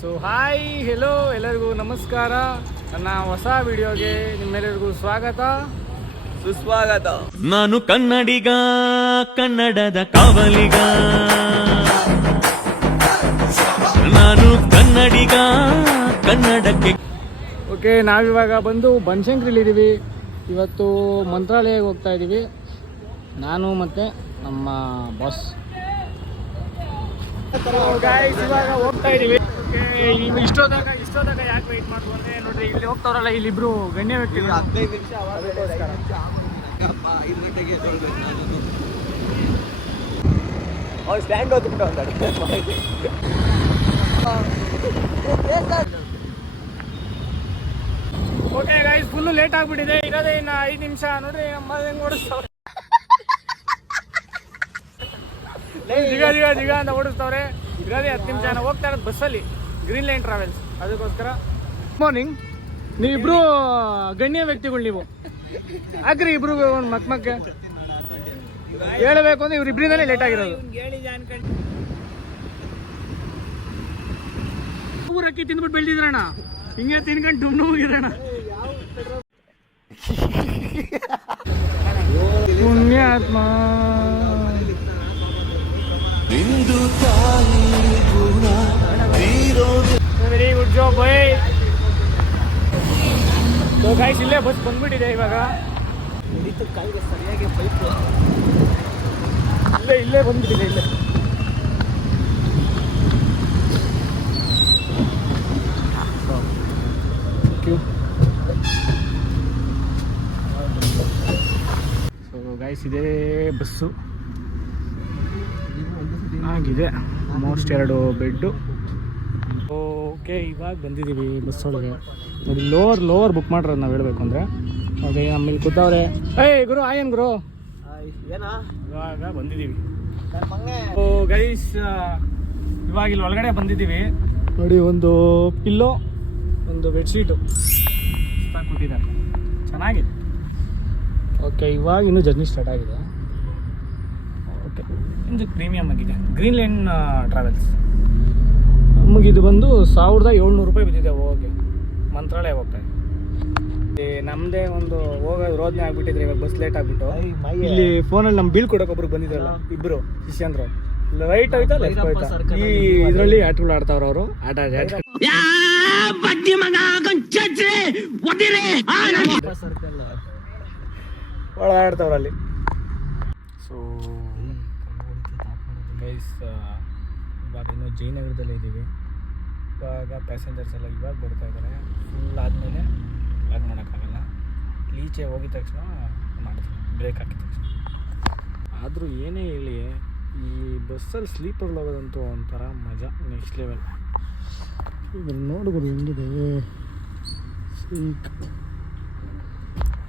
So hi hello ಎಲ್ಲರಿಗೂ ನಮಸ್ಕಾರ. ನನ್ನ ಹೊಸ ವಿಡಿಯೋಗೆ ನಿಮ್ಮೆಲ್ಲರಿಗೂ ಸ್ವಾಗತ ಸುಸ್ವಾಗತ. ನಾನು ಕನ್ನಡಿಗ, ಕನ್ನಡದ ಕಾವಲಿಗ. ನಾನು ಕನ್ನಡಿಗ, ಕನ್ನಡಕ್ಕೆ. ಓಕೆ, ನಾವಿವಾಗ ಬಂದು ಬನಶಂಕರಿಲಿದ್ದೀವಿ. ಇವತ್ತು ಮಂತ್ರಾಲಯಕ್ಕೆ ಹೋಗ್ತಾ ಇದ್ದೀವಿ, ನಾನು ಮತ್ತು ನಮ್ಮ ಬಾಸ್. ಇವಾಗ ಹೋಗ್ತಾ ಇದ್ದೀವಿ. ಇಷ್ಟೋದಾಗ ಯಾಕೆ ವೆಯ್ಟ್ ಮಾಡ್ತು ಅಂದರೆ ನೋಡ್ರಿ, ಇಲ್ಲಿ ಹೋಗ್ತಾವ್ರಲ್ಲ ಇಲ್ಲಿಬ್ರು ಗಣ್ಯ ವ್ಯಕ್ತಿಗಳು. 15 ನಿಮಿಷ 5 ಗಂಟೆಗೆ ಅವ್ರು ಸ್ಟ್ಯಾಂಡ್ ಹೊತ್ಬಿಟ್ಟು ಓಕೆ ಗೈಸ್, ಫುಲ್ಲು ಲೇಟ್ ಆಗಿಬಿಟ್ಟಿದೆ. ಇರೋದೇ ಇನ್ನು 5 ನಿಮಿಷ. ನೋಡ್ರಿ ನಮ್ಮ ಹೆಂಗೆ ಓಡಿಸ್ತಾವ್ರೆ, ಜಿಗ ಅಂತ ಓಡಿಸ್ತವ್ರೆ. ಇರೋದೇ 10 ನಿಮಿಷ. ನಾವು ಹೋಗ್ತಾ ಇರೋದು ಬಸ್ಸಲ್ಲಿ, ಗ್ರೀನ್ ಲೈನ್ ಟ್ರಾವೆಲ್ಸ್. ಅದಕ್ಕೋಸ್ಕರ ಮಾರ್ನಿಂಗ್ ನೀವಿಬ್ರು ಗಣ್ಯ ವ್ಯಕ್ತಿಗಳು. ನೀವು ಹಾಕ್ರಿ ಇಬ್ರು ಒಂದು ಮಕ್ಕ ಹೇಳಬೇಕು ಅಂದ್ರೆ ಇವ್ರಿಬ್ರಿಂದಲೇ ಲೇಟ್ ಆಗಿರೋದು. ಊರಕ್ಕಿ ತಿಂದ್ಬಿಟ್ಟು ಬೆಳೆದಿದ್ರಣ್ಣ, ಹಿಂಗೆ ತಿನ್ಕೊಂಡು ಡುಮ್ನು ಹೋಗಿದ್ರಣ್ಣ. ಪುಣ್ಯಾತ್ಮ very good job by. So guys, ಇಲ್ಲೇ ಬಸ್ ಬಂದ್ಬಿಟ್ಟಿದೆ ಇವಾಗ. ಸರಿಯಾಗಿ ಪೈಪು ಇಲ್ಲೇ ಬಂದ್ಬಿಟ್ಟಿದೆ. ಇಲ್ಲೇ ಸೊ ಗೈಸ್, ಇದೇ ಬಸ್ಸು ಆಗಿದೆ. Almost 2 bed. ಓಕೆ, ಇವಾಗ ಬಂದಿದ್ದೀವಿ ಬಸ್ ಒಳಗೆ. ನೋಡಿ, ಲೋವರ್ ಬುಕ್ ಮಾಡಿರೋದು ನಾವು ಹೇಳಬೇಕು ಅಂದರೆ. ಓಕೆ, ನಮ್ಮಲ್ಲಿ ಕೂತವ್ರೆ. ಏಯ್ ಗುರು, ಆಯನ್ ಗುರು, ಏನಾ ಇವಾಗ ಬಂದಿದ್ದೀವಿ. ಓ ಗೈಸ್, ಇವಾಗ ಇಲ್ಲಿ ಒಳಗಡೆ ಬಂದಿದ್ದೀವಿ. ನೋಡಿ, ಒಂದು ಪಿಲ್ಲೋ, ಒಂದು ಬೆಡ್ಶೀಟು ಕೊಟ್ಟಿದ್ದಾರೆ, ಚೆನ್ನಾಗಿದೆ. ಓಕೆ, ಇವಾಗ ಇನ್ನೂ ಜರ್ನಿ ಸ್ಟಾರ್ಟ್ ಆಗಿದೆ. ಓಕೆ, ಇದು ಪ್ರೀಮಿಯಮ್ ಆಗಿದೆ. Green line travels. ನಮಗೆ ಇದು ಬಂದು 1700 ರೂಪಾಯಿ ಬಿದ್ದಿದೆ ಹೋಗಿ ಮಂತ್ರಾಲಯ ಹೋಗ್ತಾ ಇದೆ. ನಮ್ಮದೇ ಒಂದು ಹೋಗೋದು ರೋದನೆ ಆಗ್ಬಿಟ್ಟಿದ್ರೆ ಇವಾಗ ಬಸ್ ಲೇಟ್ ಆಗ್ಬಿಟ್ಟು. ಇಲ್ಲಿ ಫೋನಲ್ಲಿ ನಮ್ಮ ಬಿಲ್ ಕೊಡೋಕೆ ಒಬ್ರು ಬಂದಿದ್ರಲ್ಲ, ಇಬ್ಬರು ಶಿಷ್ಯಂದ್ರು. ರೈಟ್ ಹೋಯ್ತಾ ಲೆಫ್ಟ್ ಹೋಯ್ತಾ ಈ ಇದರಲ್ಲಿ ಆಟಗಳು ಆಡ್ತಾವ್ರ ಅವರು. ಆಟ ಆಡ್ತಾವ್ರಲ್ಲಿ. ಸೊ ಗೈಸ್, ಇವಾಗ ಇನ್ನೂ ಜಯನಗರದಲ್ಲೇ ಇದ್ದೀವಿ. ಇವಾಗ ಪ್ಯಾಸೆಂಜರ್ಸ್ ಎಲ್ಲ ಇವಾಗ ಬರ್ತಾ ಇದ್ದಾರೆ. ಫುಲ್ ಆದಮೇಲೆ ಇವಾಗ ಮಾಡೋಕ್ಕಾಗಲ್ಲ. ಈಚೆ ಹೋಗಿದ ತಕ್ಷಣ ಮಾಡ್ತೀವಿ, ಬ್ರೇಕ್ ಹಾಕಿದ ತಕ್ಷಣ. ಆದರೂ ಏನೇ ಹೇಳಿ, ಈ ಬಸ್ಸಲ್ಲಿ ಸ್ಲೀಪರ್ಲ್ಲಿ ಹೋಗೋದಂತೂ ಒಂಥರ ಮಜಾ, ನೆಕ್ಸ್ಟ್ ಲೆವೆಲ್. ಈಗ ನೋಡಿದ್ರು ಹೆಂಗಿದೆ,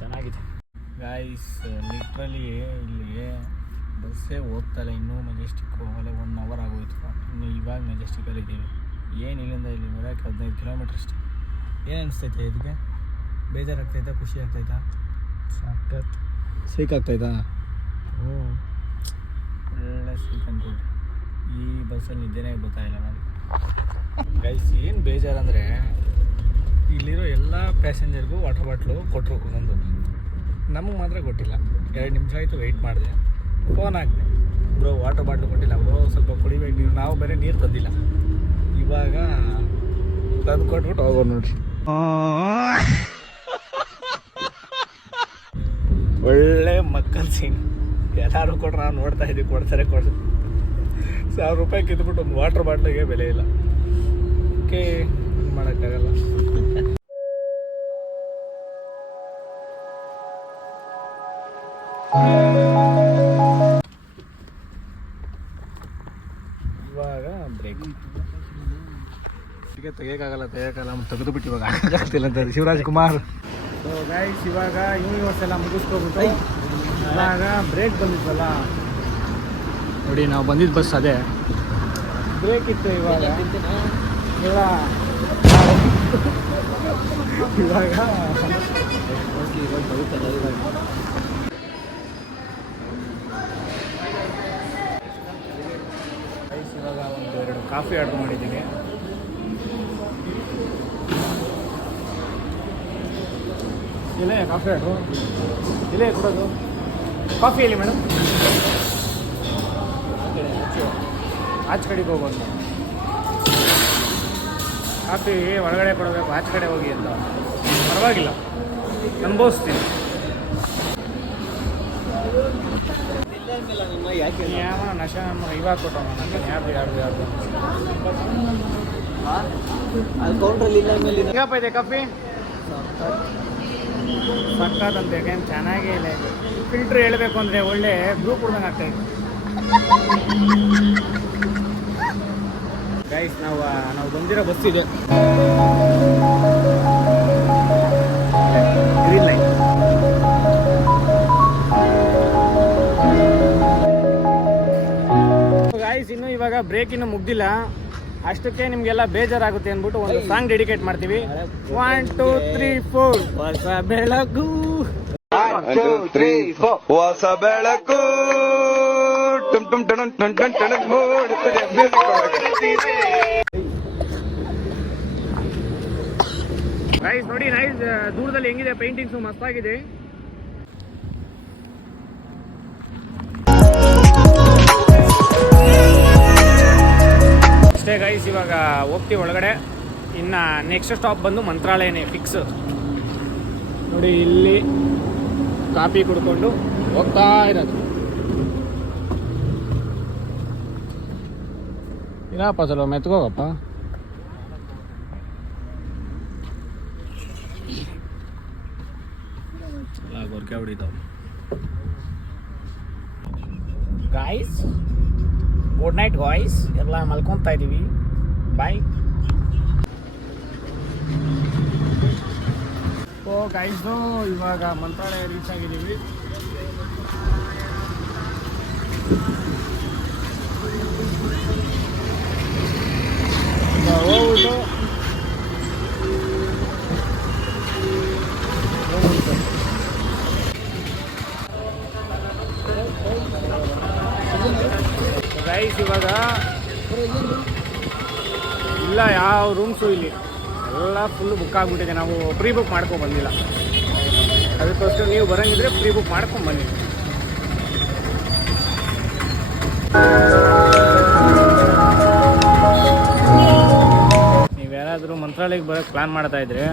ಚೆನ್ನಾಗಿದೆ ಗಾಯ್ಸ್. ಲಿಟ್ರಲಿ ಇಲ್ಲಿ ಬಸ್ಸೇ ಹೋಗ್ತಾಯಿಲ್ಲ. ಇನ್ನೂ ಮೆಜೆಸ್ಟಿಕ್ ಹೋಗಲ್ಲ, 1 ಅವರ್ ಆಗೋಯ್ತು. ಇನ್ನು ಇವಾಗ ಮೆಜೆಸ್ಟಿಕಲ್ಲಿ ಇದ್ದೀವಿ. ಏನು ಇಲ್ಲಿಂದ ಇಲ್ಲಿ ಬರೋಕ್ಕೆ 15 ಕಿಲೋಮೀಟ್ರ್ ಅಷ್ಟೇ. ಏನು ಅನಿಸ್ತೈತೆ ಇದಕ್ಕೆ? ಬೇಜಾರಾಗ್ತೈತಾ, ಖುಷಿ ಆಗ್ತೈತಾ? ಸಖತ್ ಸೈಕ್ ಆಗ್ತೈತಾ? ಒಳ್ಳೆ ಸೈಕ್ ಅಂದ್ಕೊಳ್ರಿ. ಈ ಬಸ್ಸಲ್ಲಿ ನಿದ್ದೆನೇ ಗೊತ್ತಾಯಿಲ್ಲ ನನಗೆ ಗೈಸ್. ಏನು ಬೇಜಾರಂದರೆ, ಇಲ್ಲಿರೋ ಎಲ್ಲ ಪ್ಯಾಸೆಂಜರ್ಗೂ ವಾಟರ್ ಬಾಟ್ಲು ಕೊಟ್ಟರು ಒಂದೊಂದು. ನಮಗೆ ಮಾತ್ರ ಕೊಟ್ಟಿಲ್ಲ. 2 ನಿಮಿಷ ಆಯಿತು ವೆಯ್ಟ್ ಮಾಡಿದೆ. ಫೋನ್ ಹಾಕಿದೆ, ಬ್ರೋ ವಾಟರ್ ಬಾಟ್ಲು ಕೊಟ್ಟಿಲ್ಲ ಬ್ರೋ, ಸ್ವಲ್ಪ ಕುಡಿಬೇಕು ನೀವು. ನಾವು ಬೇರೆ ನೀರು ತಂದಿಲ್ಲ. ಇವಾಗ ತಂದು ಕೊಟ್ಬಿಟ್ಟು ಹೋಗೋರು ನೋಡ್ರಿ. ಒಳ್ಳೆ ಮಕ್ಕಳ ಸೀನ್. ಎಲ್ಲರೂ ಕೊಟ್ರೆ ನಾವು ನೋಡ್ತಾ ಇದ್ದೀವಿ, ಕೊಡ್ತಾರೆ 1000 ರೂಪಾಯಿ ಕಿತ್ಬಿಟ್ಟು ಒಂದು ವಾಟರ್ ಬಾಟ್ಲಿಗೆ ಬೆಲೆ ಇಲ್ಲ. ಓಕೆ, ಮಾಡೋಕ್ಕಾಗಲ್ಲ. ಇವಾಗ ಬ್ರೇಕ್ ತೆಗಿಯೋಕ್ಕಾಗಲ್ಲ ತೆಗೆದುಬಿಟ್ಟು ಇವಾಗ ಆಗ್ತಿಲ್ಲ ಅಂತ ಶಿವರಾಜ್ ಕುಮಾರ್. ಸೊ ಗೈಸ್, ಇವಾಗ ಯೂನಿವರ್ಸ್ ಎಲ್ಲ ಮುಗಿಸ್ಕೊಬಿಟ್ಟು ಇವಾಗ ಬ್ರೇಕ್ ಬಂದಿದ್ವಲ್ಲ ನೋಡಿ. ನಾವು ಬಂದಿದ್ದ ಬಸ್ ಅದೇ ಬ್ರೇಕ್ ಇತ್ತು. ಇವಾಗ ಇವಾಗ ಒಂದು 2 ಕಾಫಿ ಆರ್ಡರ್ ಮಾಡಿದ್ದೀನಿ. ಇಲ್ಲೇ ಕಾಫಿ ಆಡು ಇಲ್ಲೇ ಕೊಡೋದು ಕಾಫಿ ಎಲ್ಲಿ ಮೇಡಮ್ ಆಚೆ ಕಡೆಗೆ ಹೋಗೋದು ನಾವು ಕಾಫಿ ಒಳಗಡೆ ಕೊಡಬೇಕು ಆಚೆ ಕಡೆ ಹೋಗಿ ಅಂತ ಪರವಾಗಿಲ್ಲ ಅನುಭವಿಸ್ತೀನಿ ಯಾವ ನಶ ನಮ್ಮ ಇವಾಗ ಕೊಟ್ಟವ ನನ್ನ ಯಾರ್ದು ಅಲ್ಲಿ ಕೌಂಟ್ರಲ್ಲಿ ಇಲ್ಲ ಮೇಲೆ ಹೇಗಪ್ಪ ಇದೆ ಕಾಫಿ ಸಕ್ಕತ್ತಂತೆ ಯಾಕೆಂದ್ರೆ ಚೆನ್ನಾಗೇ ಇಲ್ಲ ಇದು ಫಿಲ್ಟ್ರ್ ಹೇಳಬೇಕು ಅಂದರೆ ಒಳ್ಳೆ ಗ್ರೂಪ್ ಹುಡ್ದಂಗೆ ಆಗ್ತಾಯಿದೆ ಗೈಸ್ ನಾವು ಬಂದಿರೋ ಬಸ್ ಇದೆ ಗ್ರೀನ್ ಲೈನ್ ಗೈಸ್ ಇನ್ನು ಇವಾಗ ಬ್ರೇಕ್ ಇನ್ನು ಮುಗ್ದಿಲ್ಲ ಅಷ್ಟಕ್ಕೆ ನಿಮಗೆಲ್ಲ ಬೇಜಾರಾಗುತ್ತೆ ಅಂದ್ಬಿಟ್ಟು ಒಂದು ಸಾಂಗ್ ಡೆಡಿಕೇಟ್ ಮಾಡ್ತೀವಿ 1 2 3 4 ಹೊಸ ಬೆಳಕು 1 2 3 4 ಹೊಸ ಬೆಳಕು ಟುಮ್ ಟುಮ್ ಟಣ್ ಟಣ್ ಟಣ್ ಟಣ್ ಮೂಡುತ್ತದೆ ಗೈಸ್ ನೋಡಿ ನೈಸ್ ದೂರದಲ್ಲಿ ಹೆಂಗಿದೆ ಪೇಂಟಿಂಗ್ಸು ಮಸ್ತಾಗಿದೆ ಅಷ್ಟೇ ಗೈಸ್ ಇವಾಗ ಹೋಗ್ತೀವಿ ಒಳಗಡೆ ಇನ್ನು ನೆಕ್ಸ್ಟ್ ಸ್ಟಾಪ್ ಬಂದು ಮಂತ್ರಾಲಯನೇ ಫಿಕ್ಸ್ ನೋಡಿ ಇಲ್ಲಿ ಕಾಫಿ ಕುಡ್ಕೊಂಡು ಹೋಗ್ತಾ ಇರೋದು ಇರಪ್ಪ ಸ್ವಲ್ಪ ಮೆತ್ಕೋಗಪ್ಪ ಗೊರ್ಕೆ ಹೊಡಿತಾವ ಗಾಯ್ಸ್ ಗುಡ್ ನೈಟ್ ಗಾಯ್ಸ್ ಎಲ್ಲ ಮಲ್ಕೊತಾ ಇದ್ದೀವಿ ಬಾಯ್ ಓ ಗಾಯ್ಸು ಇವಾಗ ಮಂತ್ರಾಲಯ ರೀಚ್ ಆಗಿದ್ದೀವಿ ಹೋಗ್ಬಿಟ್ಟು ಗೈಸ್ ಇವಾಗ ಇಲ್ಲ ಯಾವ ರೂಮ್ಸು ಇಲ್ಲಿ ಎಲ್ಲ ಫುಲ್ಲು ಬುಕ್ ಆಗಿಬಿಟ್ಟಿದೆ ನಾವು ಪ್ರೀ ಬುಕ್ ಮಾಡ್ಕೊಂಡು ಬಂದಿಲ್ಲ ಅದಕ್ಕೋಸ್ಕರ ನೀವು ಬರೋಂಗಿದ್ರೆ ಪ್ರೀ ಬುಕ್ ಮಾಡ್ಕೊಂಡು ಬನ್ನಿ ನೀವು ಯಾರಾದರೂ ಮಂತ್ರಾಲಯಕ್ಕೆ ಬರೋಕ್ಕೆ ಪ್ಲ್ಯಾನ್ ಮಾಡ್ತಾ ಇದ್ರೆ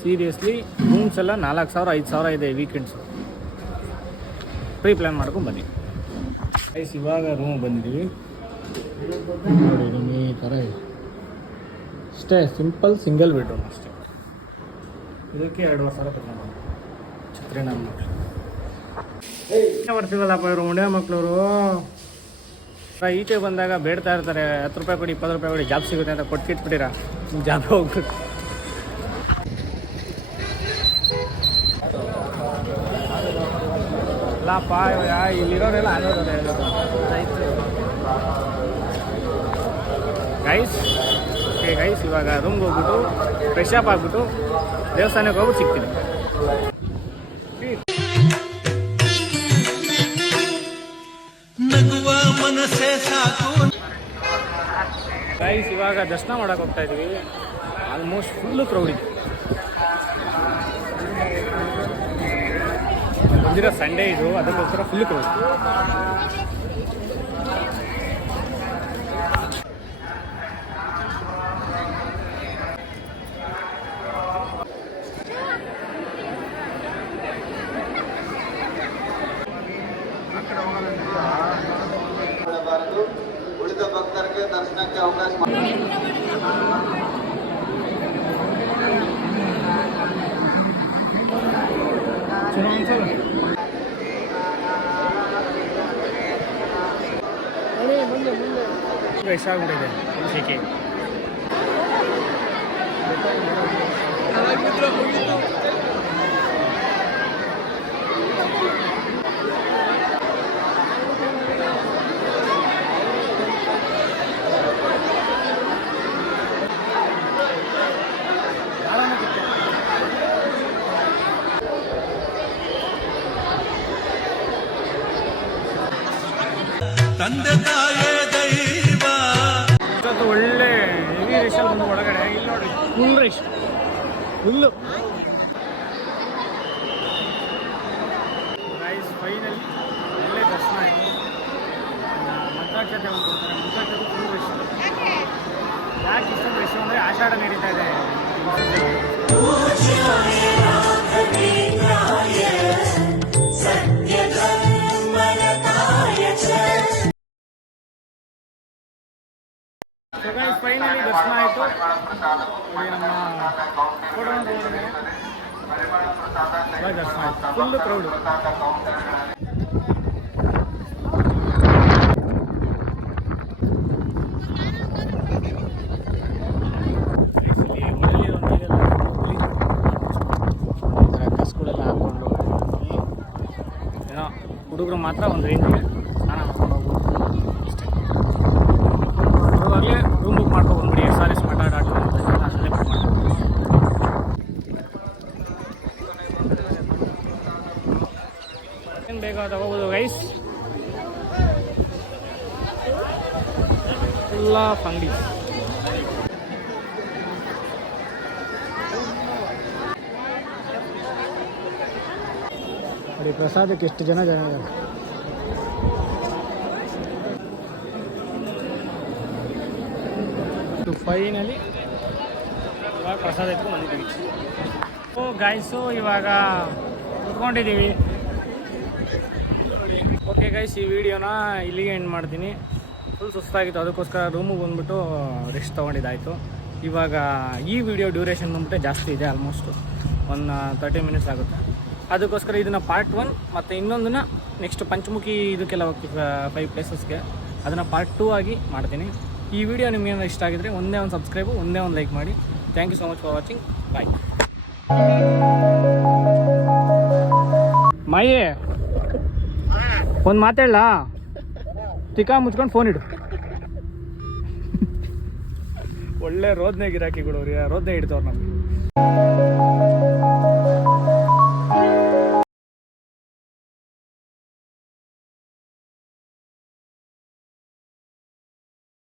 ಸೀರಿಯಸ್ಲಿ ರೂಮ್ಸ್ ಎಲ್ಲ 4,000 5,000 ಇದೆ ವೀಕೆಂಡ್ಸು ಪ್ರೀ ಪ್ಲ್ಯಾನ್ ಮಾಡ್ಕೊಂಡು ಬನ್ನಿ ಗೈಸ್ ಇವಾಗ ರೂಮ್ ಬಂದಿದ್ದೀವಿ ನೋಡಿ ನಿಮಗೆ ಈ ಥರ ಇದೆ ಅಷ್ಟೇ ಸಿಂಪಲ್ ಸಿಂಗಲ್ ಬೆಡ್ರೂಮ್ ಅಷ್ಟೇ ಇದಕ್ಕೆ 2,500 ತಗೊಂಡು ಛತ್ರಿ ನಮ್ಮ ಮಕ್ಕಳು ಬರ್ತೀವಲ್ಲಪ್ಪ ಇವರು ಮುಂಡೆ ಮಕ್ಕಳವರು ಈಚೆ ಬಂದಾಗ ಬೇಡ್ತಾ ಇರ್ತಾರೆ 10 ರೂಪಾಯಿ ಕೊಡಿ 20 ರೂಪಾಯಿ ಕೊಡಿ ಜಾಬ್ ಸಿಗುತ್ತೆ ಅಂತ ಕೊಟ್ಬಿಟ್ಟಿರ ಜಾಬ್ ಹೋಗ್ಬೇಕು ಅಲ್ಲಪ್ಪ ಇಲ್ಲಿರೋರೆಲ್ಲ ಆಗೋದ್ರೆ ಗೈಸ್ ಓಕೆ ಗೈಸ್ ಇವಾಗ ರೂಮ್ಗೆ ಹೋಗ್ಬಿಟ್ಟು ಫ್ರೆಶ್ ಅಪ್ ಆಗಿಬಿಟ್ಟು ದೇವಸ್ಥಾನಕ್ಕೆ ಹೋಗ್ಬಿಟ್ಟು ಸಿಗ್ತೀನಿ ಗೈಸ್ ಇವಾಗ ದರ್ಶನ ಮಾಡಕ್ಕೆ ಹೋಗ್ತಾ ಇದ್ದೀವಿ ಆಲ್ಮೋಸ್ಟ್ ಫುಲ್ಲು ಕ್ರೌಡ್ ಇದೆ ಬಂದಿರೋ ಸಂಡೇ ಇದು ಅದಕ್ಕೋಸ್ಕರ ಫುಲ್ ಕ್ರೌಡ್ ಉಳಿದ ಭಕ್ತರಿಗೆ ದರ್ಶನಕ್ಕೆ ಅವಕಾಶ ಫ್ರೆಶ್ ಆಗಿಬಿಟ್ಟಿದೆ ಶೇಕೆ ತಂದೆ ತಾಯೇ ದೈವ ಇವತ್ತು ಒಳ್ಳೆ ಹೆವಿ ರಶ್ ಬಂದು ಒಳಗಡೆ ಇಲ್ಲಿ ನೋಡಿ ಫುಲ್ ರಶ್ ಫುಲ್ಲು ಮುಂಚೆ ಒಂದು ಕೊಡ್ತಾರೆ. ಮುಂಚೆ ಫುಲ್ ರಶ್. ಯಾಕೆ ಇಷ್ಟೊಂದು ರಶ್ ಅಂದರೆ ಆಷಾಢ ನಡೀತಾ ಇದೆ. ಫೈನಲಿ ದರ್ಶನ ಆಯಿತು. ನಮ್ಮ ಕೊಡೋಣ ದರ್ಶನ ಆಯಿತು. Full crowd. ಕಸ್ಗಳೆಲ್ಲ ಹಾಕ್ಕೊಂಡು ಏನೋ ಹುಡುಗರು ಮಾತ್ರ ಒಂದು ರೇಂಜಿಗೆ ಸ್ನಾನ ಮಾಡ್ಕೊಂಡು ಹೋಗ್ಬೋದು ಅಷ್ಟೇ. ಬರುವಾಗಲೇ ರೂಮ್ ಬುಕ್ ಮಾಡ್ಕೊಂಡು ಬಂದ್ಬಿಡಿ. SRS ಮಠ ಅಷ್ಟೇ ಬುಕ್ ಮಾಡ್ಕೊಂಡು ಏನು ಬೇಗ ತಗೋಬೋದು ಗೈಸ್. ಫುಲ್ಲ ಅಂಗಡಿ. ನೋಡಿ ಪ್ರಸಾದಕ್ಕೆ ಎಷ್ಟು ಜನ ಇದ್ದಾರೆ. ಫೈನಲಿ ಇವಾಗ ಪ್ರಸಾದ ಎತ್ಕೊಂಡು ಬಂದಿದ್ದೀವಿ. ಗಾಯ್ಸು ಇವಾಗ ಕುತ್ಕೊಂಡಿದ್ದೀವಿ. ಓಕೆ ಗೈಸ್, ಈ ವಿಡಿಯೋನ ಇಲ್ಲಿಗೆ ಎಂಡ್ ಮಾಡ್ತೀನಿ. ಫುಲ್ ಸುಸ್ತಾಗಿತ್ತು, ಅದಕ್ಕೋಸ್ಕರ ರೂಮಿಗೆ ಬಂದುಬಿಟ್ಟು ರೆಸ್ಟ್ ತೊಗೊಂಡಿದ್ದಾಯಿತು. ಇವಾಗ ಈ ವಿಡಿಯೋ ಡ್ಯೂರೇಷನ್ ಬಂದ್ಬಿಟ್ಟು ಜಾಸ್ತಿ ಇದೆ, ಆಲ್ಮೋಸ್ಟ್ ಒಂದು 30 ಮಿನಿಟ್ಸ್ ಆಗುತ್ತೆ. ಅದಕ್ಕೋಸ್ಕರ ಇದನ್ನು ಪಾರ್ಟ್ 1 ಮತ್ತು ಇನ್ನೊಂದನ್ನು ನೆಕ್ಸ್ಟ್ ಪಂಚಮುಖಿ ಇದಕ್ಕೆಲ್ಲ ಹೋಗ್ತೀವಿ 5 ಪ್ಲೇಸಸ್ಗೆ, ಅದನ್ನು ಪಾರ್ಟ್ 2 ಆಗಿ ಮಾಡ್ತೀನಿ. ಈ ವಿಡಿಯೋ ನಿಮಗೇನಾದ್ರು ಇಷ್ಟ ಆಗಿದ್ರೆ ಒಂದೇ ಒಂದು ಸಬ್ಸ್ಕ್ರೈಬು, ಒಂದೇ ಒಂದು ಲೈಕ್ ಮಾಡಿ. Thank you so much for watching. Bye. ಮಾಯೇ ಒಂದು ಮಾತಾಡಲ, ತಿಕ್ಕಾ ಮುಚ್ಕೊಂಡು ಫೋನ್ ಇಡು. ಒಳ್ಳೆ ರೋದನೆ ಗಿರಾಕಿಗಳು, ರೋದನೆ ಇಡ್ತವ್ರು ನಮಗೆ.